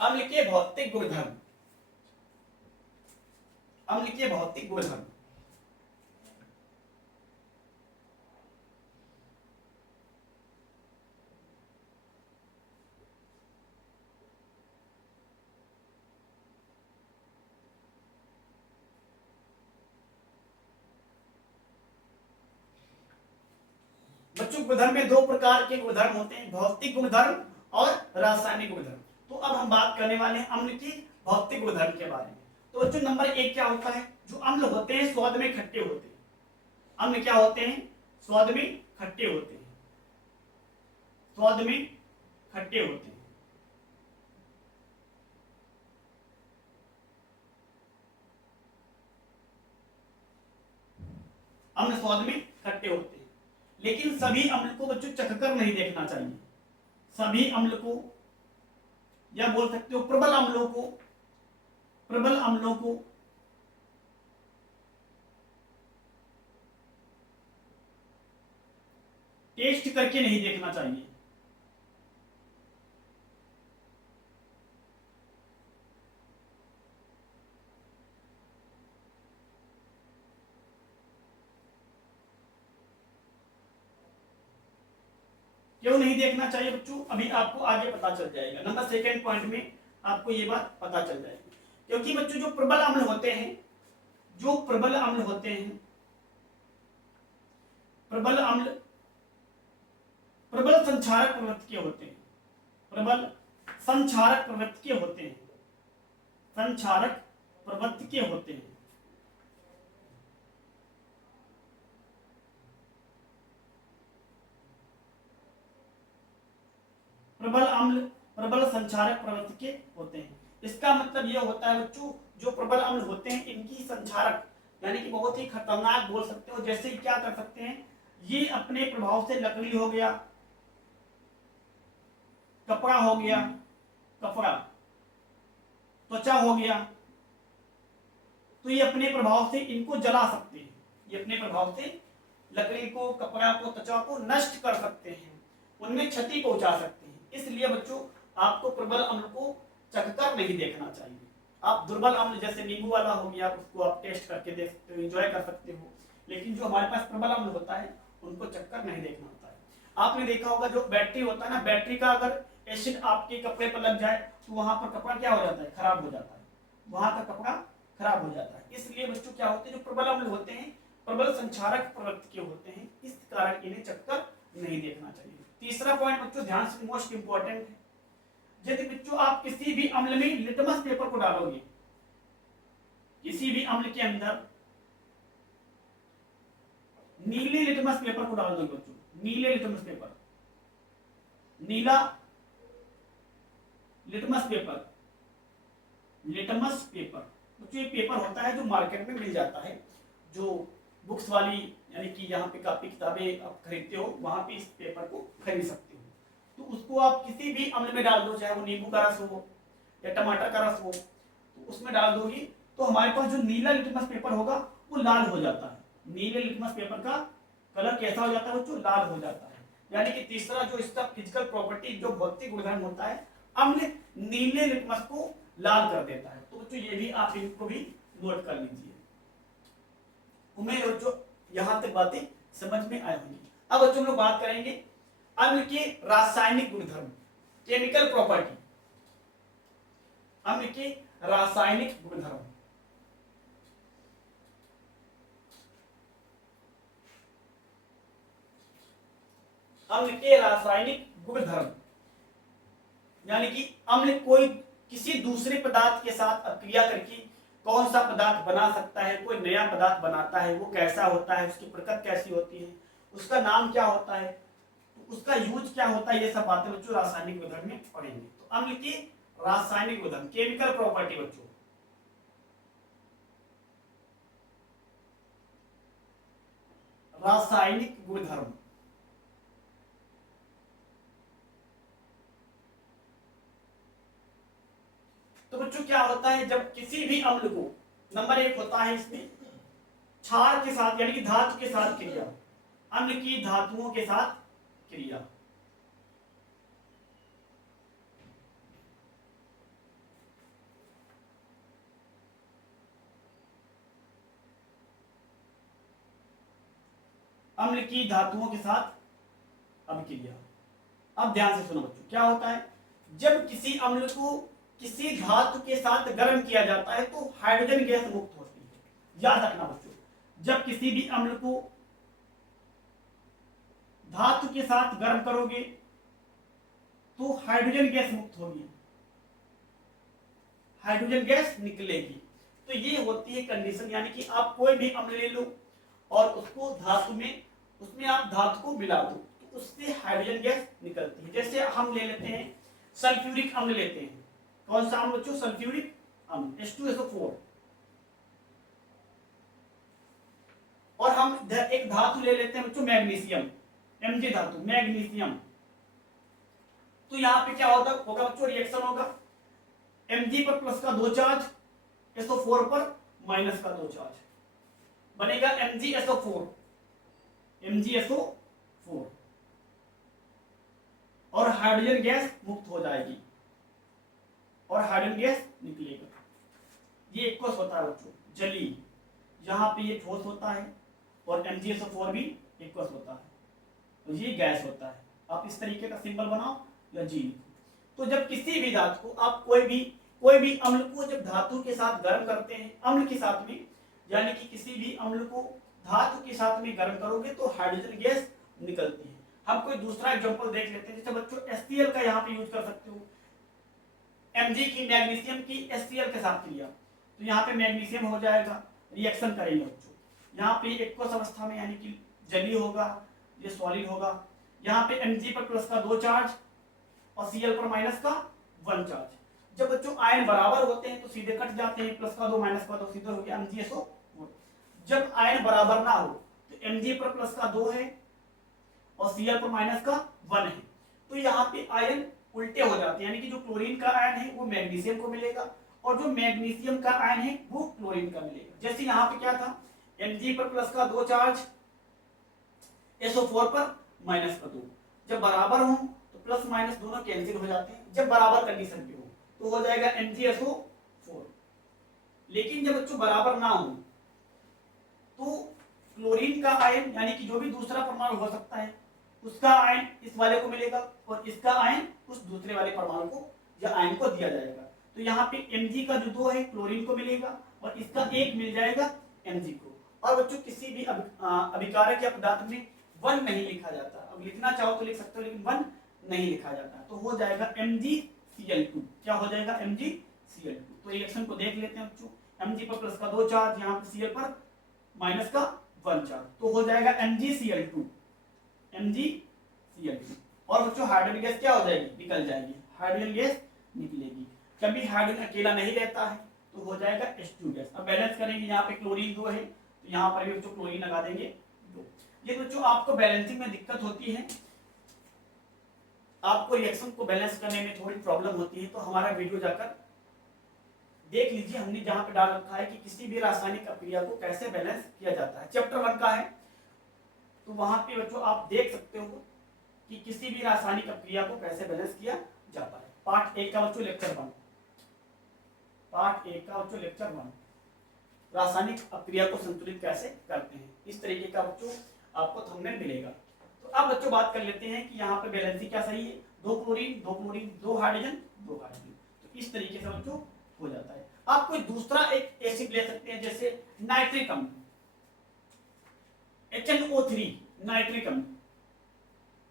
अम्ल के भौतिक गुणधर्म, अम्ल के भौतिक गुणधर्म। बच्चों गुणधर्म में दो प्रकार के गुणधर्म होते हैं, भौतिक गुणधर्म और रासायनिक गुणधर्म। तो अब हम बात करने वाले हैं अम्ल की भौतिक गुणधर्म के बारे में। तो बच्चों नंबर एक क्या होता है, जो अम्ल होते हैं स्वाद में खट्टे होते हैं। अम्ल क्या होते हैं, स्वाद में खट्टे होते हैं, स्वाद में खट्टे होते हैं। अम्ल स्वाद में खट्टे होते हैं, लेकिन सभी अम्ल को बच्चों चखकर नहीं देखना चाहिए। सभी अम्ल को, या बोल सकते हो प्रबल अम्लों को, प्रबल अम्लों को टेस्ट करके नहीं देखना चाहिए। क्यों नहीं देखना चाहिए बच्चों, अभी आपको आगे पता चल जाएगा। नंबर सेकंड पॉइंट में आपको ये बात पता चल जाएगी, क्योंकि बच्चों जो प्रबल अम्ल होते हैं, जो प्रबल अम्ल होते हैं, प्रबल अम्ल प्रबल संक्षारक प्रवृत्ति के होते हैं, प्रबल संक्षारक प्रवृत्ति के होते हैं, संक्षारक प्रवृत्ति के होते हैं। प्रबल अम्ल प्रबल संक्षारक प्रवृत्ति के होते हैं। इसका मतलब यह होता है बच्चों, जो प्रबल अम्ल होते हैं इनकी संक्षारक यानी कि बहुत ही खतरनाक बोल सकते हो। जैसे क्या कर सकते हैं, ये अपने प्रभाव से लकड़ी हो गया, कपड़ा हो गया, कपड़ा, त्वचा हो गया, तो ये अपने प्रभाव से इनको जला सकते हैं। ये अपने प्रभाव से लकड़ी को, कपड़ा को, त्वचा को नष्ट कर सकते हैं, उनमें क्षति पहुंचा सकते हैं। इसलिए बच्चों आपको प्रबल अम्ल को चखकर नहीं देखना चाहिए। आप दुर्बल अम्ल जैसे नींबू वाला हो गया, उसको आप टेस्ट करके देख सकते हो, एंजॉय कर सकते हो, लेकिन जो हमारे पास प्रबल अम्ल होता है उनको चखकर नहीं देखना होता है। आपने देखा होगा जो बैटरी होता है ना, बैटरी का अगर एसिड आपके कपड़े पर लग जाए तो वहां पर कपड़ा क्या हो जाता है, खराब हो जाता है, वहां का कपड़ा खराब हो जाता है। इसलिए बच्चों क्या होते हैं, जो प्रबल अम्ल होते हैं प्रबल संक्षारक प्रवृत्ति के होते हैं, इस कारण इन्हें चखकर नहीं देखना चाहिए। तीसरा पॉइंट बच्चों ध्यान से, मोस्ट इंपॉर्टेंट है, यदि बच्चों आप किसी भी अम्ल में लिटमस पेपर को डालोगे, किसी भी अम्ल के अंदर नीले लिटमस पेपर को डाल दोगे बच्चों, नीले लिटमस पेपर, नीला लिटमस पेपर, लिटमस पेपर बच्चों ये पेपर होता है जो मार्केट में मिल जाता है, जो बुक्स वाली यानी कि यहाँ पे कापी किताबें आप खरीदते हो वहां पे इस पेपर को खरीद सकते हो। तो उसको आप किसी भी अम्ल में डाल दो, चाहे वो नींबू का रस हो या टमाटर का रस हो, तो उसमें डाल दोगी तो हमारे पास जो नीला लिटमस पेपर होगा वो लाल हो जाता है। नीले लिटमस पेपर का कलर कैसा हो जाता है बच्चों, लाल हो जाता है। यानी कि तीसरा जो इसका फिजिकल प्रॉपर्टी, जो भौतिक गुणधर्म होता है, अम्ल नीले लिटमस को लाल कर देता है। तो बच्चों ये भी आप इनको भी नोट कर लीजिए। उम्मीद बच्चों यहाँ तक बातें समझ में आई होंगी। अब बच्चों हम लोग बात करेंगे अम्ल के रासायनिक गुणधर्म, केमिकल प्रॉपर्टी, अम्ल के रासायनिक गुणधर्म। अम्ल के रासायनिक गुणधर्म, यानी कि अम्ल कोई किसी दूसरे पदार्थ के साथ अभिक्रिया करके कौन सा पदार्थ बना सकता है, कोई नया पदार्थ बनाता है, वो कैसा होता है, उसकी प्रकृति कैसी होती है, उसका नाम क्या होता है, उसका यूज क्या होता है, ये सब बातें बच्चों रासायनिक गुणधर्म में पढ़ेंगे। तो अम्ल की रासायनिक गुणधर्म, केमिकल प्रॉपर्टी बच्चों, रासायनिक गुणधर्म। तो बच्चों क्या होता है, जब किसी भी अम्ल को, नंबर एक होता है इसमें क्षार के साथ यानी कि धातु के साथ क्रिया, अम्ल की धातुओं के साथ क्रिया, अम्ल की धातुओं के साथ अभिक्रिया। अब ध्यान से सुनो बच्चों, क्या होता है, जब किसी अम्ल को किसी धातु के साथ गर्म किया जाता है तो हाइड्रोजन गैस मुक्त होती है। याद रखना बच्चों, जब किसी भी अम्ल को धातु के साथ गर्म करोगे तो हाइड्रोजन गैस मुक्त होगी, हाइड्रोजन गैस निकलेगी। तो ये होती है कंडीशन, यानी कि आप कोई भी अम्ल ले लो और उसको धातु में, उसमें आप धातु को मिला दो तो उससे हाइड्रोजन गैस निकलती है। जैसे हम ले लेते हैं सल्फ्यूरिक अम्ल लेते हैं, कौन सा अम्ल बच्चों, सल्फ्यूरिक अम्ल H2SO4, और हम एक धातु ले लेते हैं बच्चों मैग्नीशियम, Mg धातु मैग्नीशियम। तो यहाँ पे क्या होगा बच्चों, रिएक्शन होगा, Mg पर प्लस का 2 चार्ज, SO4 पर माइनस का 2 चार्ज, बनेगा MgSO4, MgSO4, और हाइड्रोजन गैस मुक्त हो जाएगी और हाइड्रोजन गैस निकलेगा। ये एक्वस होता है बच्चों, जली, यहाँ पे ये ठोस होता है और MgSO4 भी एक्वस होता है, तो ये गैस होता है। आप इस तरीके का सिंबल बनाओ या जी लिखो। तो जब किसी भी धातु को आप कोई भी अम्ल को जब धातु के साथ गर्म करते हैं, अम्ल के साथ में, यानी कि किसी भी अम्ल को धातु के साथ में गर्म करोगे तो हाइड्रोजन गैस निकलती है। हम कोई दूसरा एग्जांपल देख लेते हैं, जैसे बच्चों HCl का यहाँ पे यूज कर सकते हो, Mg की मैग्नीशियम की HCl के साथ क्रिया, तो यहाँ पे मैग्नीशियम हो जाएगा, रिएक्शन करेंगे बच्चों, यहाँ पे एक्वस अवस्था में यानी कि जली होगा, ये सॉलिड होगा, यहाँ पे Mg पर प्लस का 2 चार्ज और Cl पर माइनस का 1 चार्ज। जब बच्चों आयन बराबर होते हैं तो सीधे कट जाते हैं, प्लस का 2 माइनस का 2 सीधे हो गया MgSO4। जब आयन बराबर ना हो तो Mg पर प्लस का 2 है और Cl पर माइनस का 1 है, तो यहाँ पे आयन उल्टे हो जाते हैं, यानी कि जो क्लोरीन का आयन है वो मैग्नीशियम को मिलेगा और जो मैग्नीशियम का आयन है वो क्लोरीन का मिलेगा। जैसे यहाँ पे क्या था, Mg पर प्लस का 2 चार्ज, SO4 पर माइनस का 2, जब बराबर हो तो प्लस माइनस दोनों कैंसिल हो जाते हैं, जब बराबर कंडीशन पे हो तो हो जाएगा MgSO4। लेकिन जब बच्चों बराबर ना हो तो क्लोरीन का आयन यानी कि जो भी दूसरा परमाणु हो सकता है उसका आयन इस वाले को मिलेगा और इसका आयन उस दूसरे वाले परमाणु को या आयन को दिया जाएगा। तो यहाँ पे Mg का जो 2 है क्लोरीन को मिलेगा और इसका 1 मिल जाएगा Mg को। और बच्चों किसी भी अभिकारक या पदार्थ में 1 नहीं लिखा जाता, अब लिखना चाहो तो लिख सकते हो लेकिन 1 नहीं लिखा जाता, तो हो जाएगा MgCl2। क्या हो जाएगा, MgCl2। तो रिएक्शन को देख लेते हैं बच्चों, Mg पर प्लस का 2 चार्ज, यहाँ पे Cl पर माइनस का 1 चार्ज, तो हो जाएगा MgCl2, MgCl2। और बच्चों हाइड्रोजन गैस क्या हो जाएगी, निकल जाएगी, हाइड्रोजन गैस निकलेगी। कभी हाइड्रोजन अकेला नहीं रहता है तो हो जाएगा H2 गैस। अब बैलेंस करेंगे, यहाँ पे क्लोरीन 2 है तो यहाँ पर भी बच्चों क्लोरीन लगा देंगे 2। ये बच्चों आपको बैलेंसिंग में दिक्कत होती है, आपको रिएक्शन को बैलेंस करने में थोड़ी प्रॉब्लम होती है, तो हमारा वीडियो जाकर देख लीजिए, हमने जहां पे डाल रखा है कि किसी भी रासायनिक अभिक्रिया को कैसे बैलेंस किया जाता है, चैप्टर 1 का है, तो वहां पे बच्चों आप देख सकते हो कि किसी भी रासायनिक अभिक्रिया को कैसे बैलेंस किया जाता है। पार्ट 1 का बच्चों लेक्चर 1, पार्ट 1 का बच्चों लेक्चर 1, रासायनिक अभिक्रिया को संतुलित कैसे करते हैं, इस तरीके का बच्चों आपको थंबनेल मिलेगा। तो अब बच्चों बात कर लेते हैं कि यहाँ पे बैलेंसिंग क्या सही है, 2 क्लोरीन 2 क्लोरीन 2 हाइड्रोजन 2 हाइड्रोजन, तो इस तरीके से बच्चों हो जाता है। आप कोई दूसरा एक एसिड ले सकते हैं, जैसे नाइट्रिक अम्ल HNO3 नाइट्रिक अम्ल,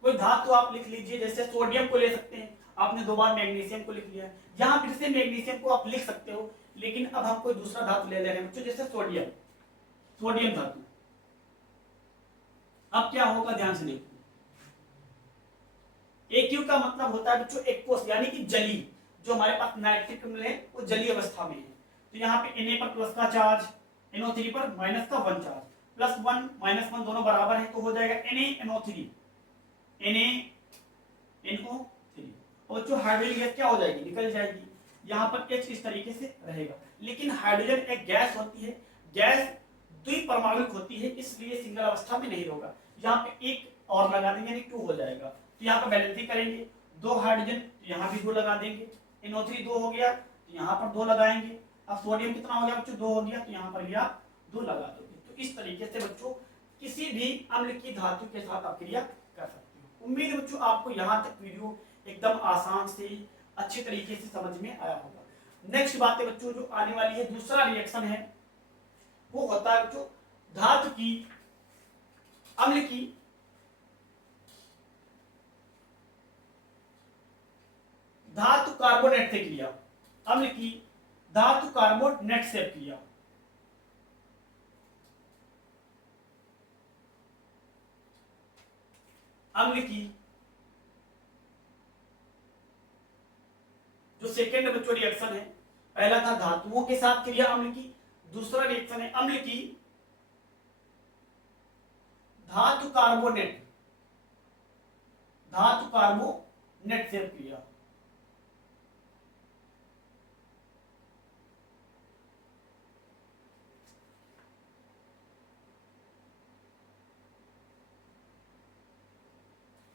कोई धातु आप लिख लीजिए, जैसे सोडियम को ले सकते हैं, आपने 2 बार मैग्नीशियम को लिख लिया, यहाँ फिर से मैग्नीशियम को आप लिख सकते हो, लेकिन अब हम कोई दूसरा धातु ले रहे हैं बच्चों, जैसे सोडियम, सोडियम धातु। अब क्या होगा ध्यान से देखो, एक्यू का मतलब होता है बच्चों एक्वस, यानी कि जली। जो हमारे पास नाइट्रिक अम्ल है वो जलीय अवस्था में है, तो यहाँ पे Na पर प्लस का चार्ज, NO3 पर माइनस का 1 चार्ज, प्लस 1 माइनस 1 दोनों बराबर है, तो हो जाएगा NaNO3, NaNO3। और जो हाइड्रोजन गैस क्या हो जाएगी, निकल जाएगी, यहाँ पर H इस तरीके से रहेगा। लेकिन हाइड्रोजन एक गैस होती है, गैस द्विपरमाणुक होती है, इसलिए सिंगल अवस्था में नहीं होगा। यहाँ पे एक और लगा देंगे, यानी 2 हो जाएगा, तो यहाँ पर बैलेंसिंग करेंगे, 2 हाइड्रोजन, यहाँ भी 2 लगा देंगे, NO3 2 हो गया, तो यहाँ पर 2 लगाएंगे। अब सोडियम कितना हो गया बच्चों, 2 हो गया, तो यहाँ पर भी आप 2 लगा दोगे। तो इस तरीके से बच्चों किसी भी अम्ल की धातु के साथ आप क्रिया कर सकते हो। उम्मीद है बच्चों आपको यहाँ तक वीडियो एकदम आसान से अच्छे तरीके से समझ में आया होगा। नेक्स्ट बात है बच्चों जो आने वाली है, दूसरा रिएक्शन है, वो होता है बच्चों धातु की अम्ल की धातु कार्बोनेट से क्रिया, अम्ल की धातु कार्बोनेट से क्रिया। अम्ल की जो सेकेंड बच्चों रिएक्शन है, पहला था धातुओं के साथ क्रिया अम्ल की, दूसरा रिएक्शन है अम्ल की धातु कार्बोनेट से क्रिया।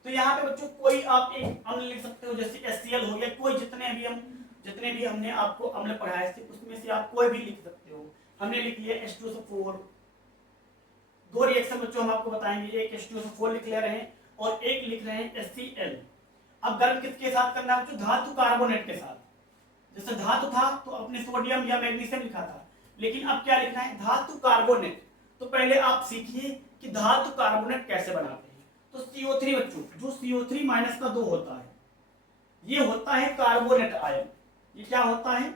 तो यहाँ पे बच्चों कोई आप एक अम्ल लिख सकते हो, जैसे HCl हो गया, कोई जितने भी हमने आपको अम्ल पढ़ाए थे उसमें से आप कोई भी लिख सकते हो। हमने लिख लिया H2SO4। 2 रिएक्शन बच्चों हम आपको बताएंगे, एक H2SO4 लिख ले रहे हैं और एक लिख रहे हैं HCl। अब गर्म किसके साथ करना है बच्चों, धातु कार्बोनेट के साथ। जैसे धातु था तो अपने सोडियम या मैग्नीशियम लिखा था, लेकिन अब क्या लिखना है, धातु कार्बोनेट। तो पहले आप सीखिए कि धातु कार्बोनेट कैसे बनाते हैं। तो CO3 बच्चों, जो CO3 माइनस का 2 होता है, ये होता है कार्बोनेट आयन। ये क्या होता है,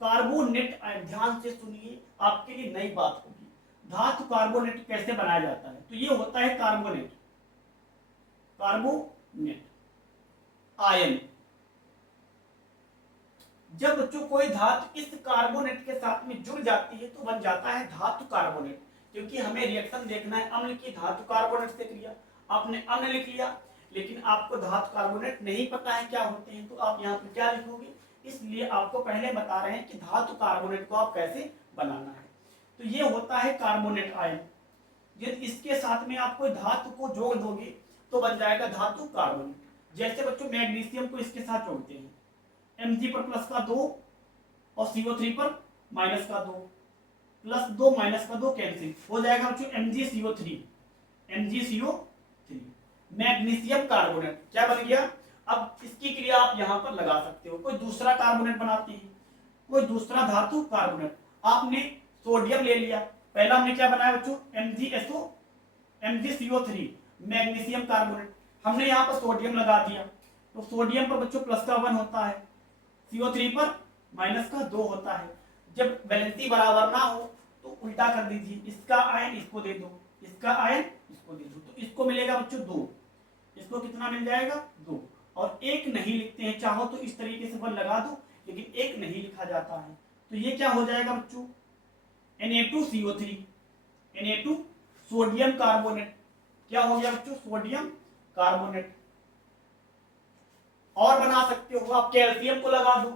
कार्बोनेट आयन। ध्यान से सुनिए, आपके लिए नई बात होगी, धातु कार्बोनेट कैसे बनाया जाता है। तो ये होता है कार्बोनेट आयन। जब बच्चों कोई धातु इस कार्बोनेट के साथ में जुड़ जाती है तो बन जाता है धातु कार्बोनेट, क्योंकि हमें रिएक्शन देखना है अम्ल की धातु कार्बोनेट से क्रिया। आपने अम्ल लिख लिया, लेकिन आपको धातु कार्बोनेट नहीं पता है क्या होते हैं, तो आप यहाँ पे क्या लिखोगे, इसलिए आपको पहले बता रहे हैं कि धातु कार्बोनेट को आप कैसे बनाना है। तो ये होता है कार्बोनेट आयन। यदि इसके साथ में आप कोई धातु को जोड़ दोगे तो बन जाएगा धातु कार्बोनेट। जैसे बच्चों मैग्नीशियम को इसके साथ जोड़ते हैं, Mg पर प्लस का 2 और CO3 पर माइनस का 2, प्लस 2 माइनस का 2 कैंसिल हो जाएगा बच्चों MgCO3। मैग्नीशियम कार्बोनेट क्या बन गया। अब इसकी क्रिया आप यहाँ पर लगा सकते हो, कोई दूसरा कार्बोनेट बनाते हैं, कोई दूसरा धातु कार्बोनेट। आपने सोडियम ले लिया, पहला हमने क्या बनाया बच्चों, MgCO3 मैग्नीशियम कार्बोनेट। हमने यहाँ पर सोडियम लगा दिया, तो सोडियम पर बच्चों प्लस का 1 होता है, CO3 पर माइनस का 2 होता है। जब वैलेंसी बराबर ना हो तो उल्टा कर दीजिए, इसका आयन इसको दे दो, इसका आयन इसको दे दो, तो इसको मिलेगा बच्चों 2, इसको कितना मिल जाएगा 2। और एक नहीं लिखते हैं, चाहो तो इस तरीके से 1 लगा दो, लेकिन एक नहीं लिखा जाता है, तो ये क्या हो जाएगा बच्चों Na2CO3, Na2 सोडियम कार्बोनेट। क्या हो गया बच्चों, सोडियम कार्बोनेट। और बना सकते हो आप, कैल्शियम को लगा दो,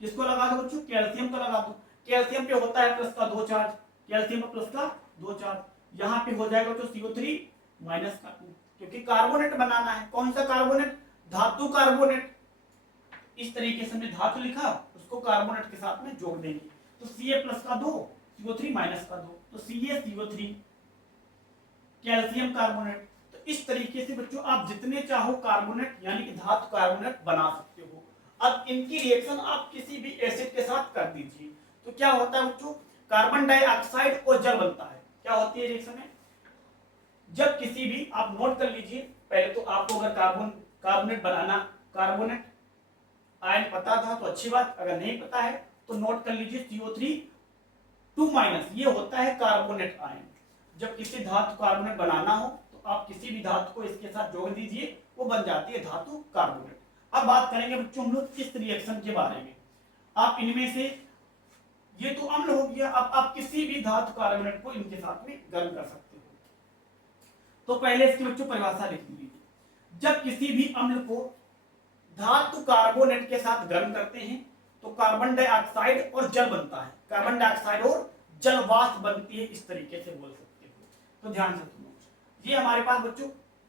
किसको लगा दो बच्चों, कैल्शियम को लगा दो। कैल्शियम पे होता है प्लस का 2 चार्ज, कैल्शियम पर प्लस का 2 चार्ज, यहाँ पे हो जाएगा बच्चों CO3 माइनस का 2, क्योंकि कार्बोनेट बनाना है। कौन सा कार्बोनेट, धातु कार्बोनेट। इस तरीके से हमने धातु लिखा, उसको कार्बोनेट के साथ में जोड़ देंगे, तो Ca प्लस का 2 CO3 माइनस का 2, तो CaCO3 कैल्शियम कार्बोनेट। तो इस तरीके से बच्चों आप जितने चाहो कार्बोनेट यानी कि धातु कार्बोनेट बना सकते हो। अब इनकी रिएक्शन आप किसी भी एसिड के साथ कर दीजिए, तो क्या होता है बच्चों, कार्बन डाइऑक्साइड और जल बनता है। क्या होती है रिएक्शन में, जब किसी भी, आप नोट कर लीजिए, पहले तो आपको अगर कार्बोनेट बनाना, कार्बोनेट आयन पता था तो अच्छी बात, अगर नहीं पता है तो नोट कर लीजिए CO3 2- ये होता है कार्बोनेट आयन। जब किसी धातु कार्बोनेट बनाना हो तो आप किसी भी धातु को इसके साथ जोड़ दीजिए, वो बन जाती है धातु कार्बोनेट। अब बात करेंगे बच्चों हम लोग इस रिएक्शन के बारे में। आप इनमें से, ये तो अम्ल हो गया, अब आप किसी भी धातु कार्बोनेट को इनके साथ में गर्म कर सकते हो। तो पहले इसकी बच्चों परिभाषा लिख लीजिए। जब किसी भी अम्ल को धातु कार्बोनेट के साथ गर्म करते हैं तो कार्बन डाइऑक्साइड और जल बनता है, कार्बन डाइऑक्साइड और जल वाष्प बनती है, इस तरीके से बोल सकते हो। तो ध्यान से सुनो, ये हमारे पास बच्चों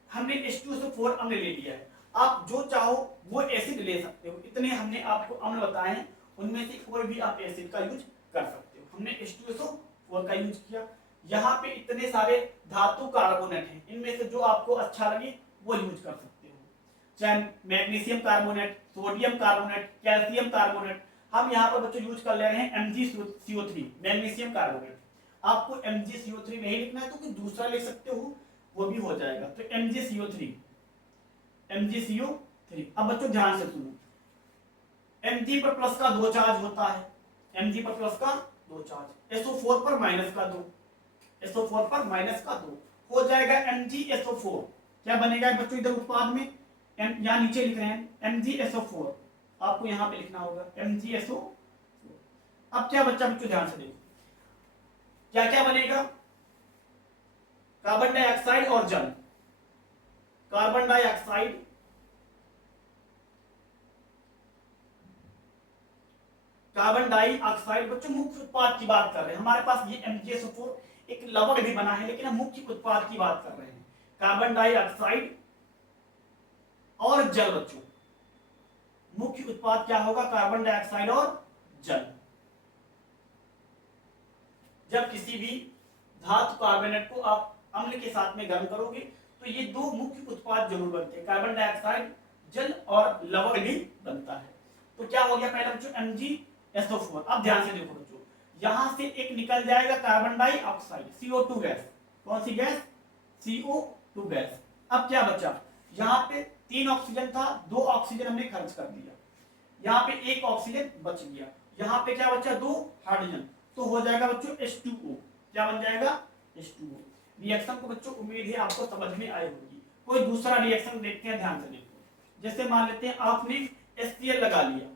हमने H2SO4 अम्ल ले लिया है। आप जो चाहो वो एसिड ले सकते हो, इतने हमने आपको अम्ल बताए हैं, उनमें से कोई भी आप एसिड का यूज कर सकते हो। हमने H2SO4 का यूज किया। यहाँ पे इतने सारे धातु कार्बोनेट हैं, इनमें से जो आपको अच्छा लगे वो यूज कर सकते हो, चाहे magnesium carbonate, sodium carbonate, calcium carbonate. हम यहाँ पर बच्चों यूज कर ले रहे हैं MgCO3 मैग्नीशियम कार्बोनेट। आपको MgCO3 नहीं लिखना है तो कोई दूसरा लिख सकते हो, वो भी हो जाएगा। तो MgCO3। अब बच्चों ध्यान से सुनो, Mg पर प्लस का 2 चार्ज होता है, Mg पर प्लस का 2 चार्ज, SO4 पर माइनस का 2, SO4 पर माइनस का 2 हो जाएगा MgSO4। क्या बनेगा बच्चों इधर उत्पाद में, यहाँ नीचे लिख रहे हैं MgSO4, आपको यहाँ पे लिखना होगा MgSO4। अब क्या बच्चा बच्चों ध्यान से देखो, क्या क्या बनेगा, कार्बन डाइऑक्साइड और जल, कार्बन डाइऑक्साइड बच्चों मुख्य उत्पाद की बात कर रहे हैं। हमारे पास ये MgSO4 एक लवण भी बना है, लेकिन हम मुख्य उत्पाद की बात कर रहे हैं, कार्बन डाइऑक्साइड और जल। बच्चों मुख्य उत्पाद क्या होगा, कार्बन डाइऑक्साइड और जल। जब किसी भी धातु कार्बोनेट को आप अम्ल के साथ में गर्म करोगे तो ये दो मुख्य उत्पाद जरूर बनते हैं, कार्बन डाइऑक्साइड, जल और लवण भी बनता है। तो क्या हो गया पहले बच्चों MgSO4। अब ध्यान से देखो बच्चों, यहां से एक निकल जाएगा कार्बन डाइऑक्साइड, CO2 गैस। कौन सी गैस, CO2 गैस। अब क्या बचा, यहाँ पे 3 ऑक्सीजन था, 2 ऑक्सीजन हमने खर्च कर दिया, यहाँ पे 1 ऑक्सीजन बच गया, यहाँ पे क्या बचा, 2 हाइड्रोजन, तो हो जाएगा बच्चों H2O। क्या बन जाएगा, H2O। रिएक्शन को बच्चों उम्मीद है आपको समझ में आई होगी। कोई दूसरा रिएक्शन देखते हैं, ध्यान से देखो। जैसे मान लेते हैं आपने HCl लगा लिया,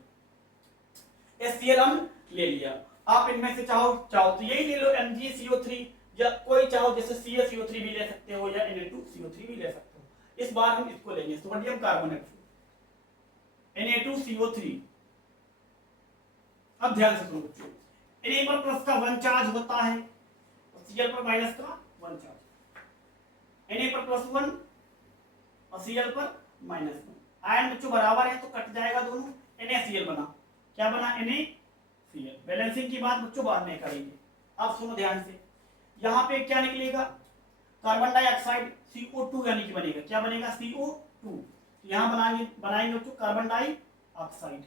HCl हम ले लिया, आप इनमें से चाहो तो यही ले लो MgCO3, या कोई चाहो जैसे CaCO3 भी ले सकते हो या Na2CO3 भी ले सकते हो। इस बार हम इसको लेंगे सोडियम कार्बोनेट Na2CO3। अब ध्यान से सुनो बच्चों, Na पर प्लस का 1 चार्ज होता है और Cl पर माइनस का 1 चार्ज, Na पर प्लस 1 और Cl पर माइनस 1। आयन बच्चों बराबर है तो कट जाएगा दोनों, NaCl बना। क्या बना, NaCl। बैलेंसिंग की बात बच्चों बाद में करेंगे। अब सुनो ध्यान से, यहाँ पे क्या निकलेगा, कार्बन डाइऑक्साइड CO2 यानी कि बनेगा, क्या बनेगा, CO2। यहाँ बनाएंगे बच्चों कार्बन डाइऑक्साइड,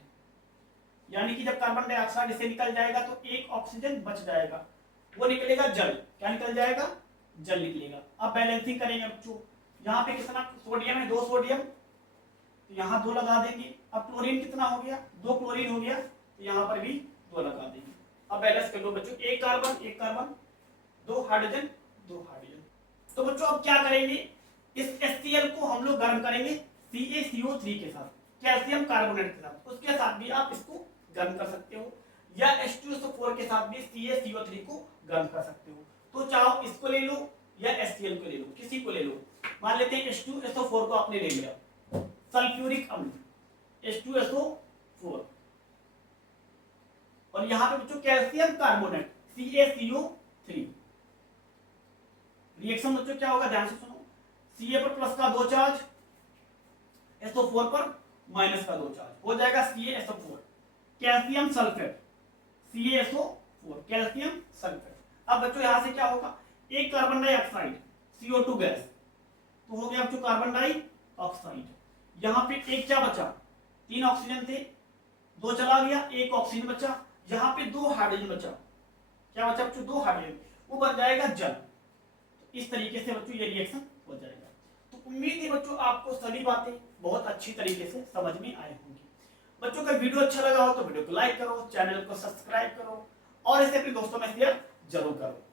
यानी कि जब कार्बन डाइऑक्साइड इसे निकल जाएगा तो 1 ऑक्सीजन बच जाएगा, वो निकलेगा जल। क्या निकल जाएगा, जल निकलेगा। अब बैलेंसिंग करेंगे बच्चों, यहाँ पे कितना सोडियम है, 2 सोडियम, तो यहाँ 2 लगा देंगे। अब क्लोरीन कितना हो गया, 2 क्लोरीन हो गया, तो यहाँ पर भी 2 लगा देंगे। अब बैलेंस कर लो बच्चों, 1 कार्बन 2 हाइड्रोजन 2 हाइड्रोजन। तो बच्चों अब क्या करेंगे, इस HCl को हम लोग गर्म करेंगे CaCO3 के साथ, कैल्शियम कार्बोनेट के साथ, उसके साथ भी आप इसको गर्म कर सकते हो, या H2SO4 के साथ भी CaCO3 को गर्म कर सकते हो। तो चाहो इसको ले लो या HCl को ले लो, किसी को ले लो। मान लेते हैं H2SO4 को आपने ले लिया, सल्फ्यूरिक अम्ल H2SO4, और यहाँ पे बच्चों कैल्शियम कार्बोनेट CaCO3। रिएक्शन बच्चों क्या होगा, ध्यान से सुनो, Ca पर प्लस का 2 चार्ज, SO4 पर माइनस का 2 चार्ज, हो जाएगा CaSO4, calcium sulphate CaSO4, calcium sulphate. अब बच्चों यहां से क्या होगा, 1 कार्बन डाइऑक्साइड CO2 गैस, तो हो गया बच्चों कार्बन डाइऑक्साइड। यहाँ पे 1 क्या बचा, 3 ऑक्सीजन थे, 2 चला गया, 1 ऑक्सीजन बचा, यहाँ पे 2 हाइड्रोजन बचा। क्या बचा बच्चों, 2 हाइड्रोजन, वो बन जाएगा जल। तो इस तरीके से बच्चों ये रिएक्शन हो जाएगा। तो उम्मीद है बच्चों आपको सभी बातें बहुत अच्छी तरीके से समझ में आई होंगी। बच्चों का वीडियो अच्छा लगा हो तो वीडियो को लाइक करो, चैनल को सब्सक्राइब करो और इसे अपने दोस्तों में शेयर जरूर करो।